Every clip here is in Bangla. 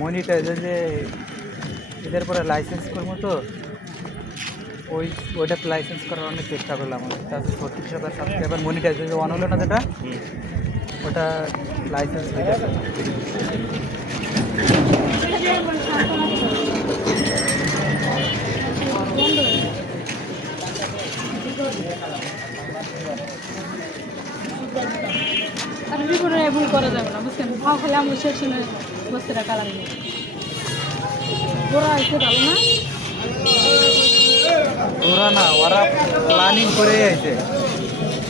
মনিটাইজ যে এদের পরে লাইসেন্স করবো তো ওইটা লাইসেন্স করার অনেক চেষ্টা করলাম, তারপর 36,000 সাবস্ক্রাইবার মনিটাইজ অন হলো না যেটা, ওটা লাইসেন্স হয়ে গেছে। আর রিপোর্টে ভুল করা যাবে না, বুঝছেন? ভাও খেলে আমি সেকশনে বসতে টাকা লাগবে। ওরা আসতে ভালো না, ওরা না, ওরা প্ল্যানিং করে আইছে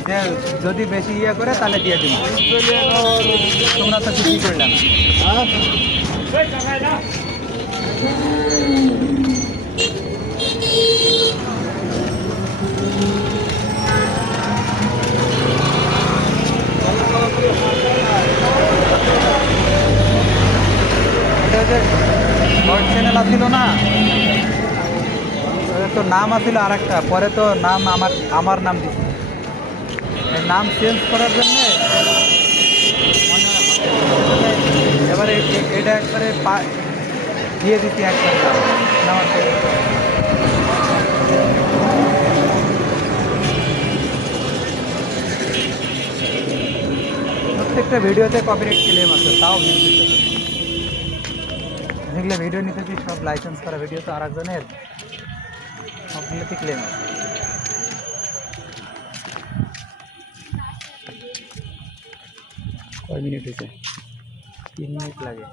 যে যদি বেশি ইয়ে করে তাহলে দিয়ে দিব। তোমরা তো কিছুই করলে না। এটা যে শর্ট চ্যানেল আসছিল না, তো নাম আসছিল আর একটা, পরে তো নাম আমার নাম দিচ্ছি। নাম চেঞ্জ করার জন্যে এবারে এটা একবারে দিয়ে দিচ্ছি একবারে নাম। প্রত্যেকটা ভিডিওতে কপিরাইট ক্লেম আছে, তাও ভিউ দিতেছে। যেগুলো ভিডিও নিতেছি সব লাইসেন্স করা ভিডিও, তো আর একজনের সবগুলোতে ক্লেম আছে। কয় মিনিট হয়েছে? 3 মিনিট লাগে।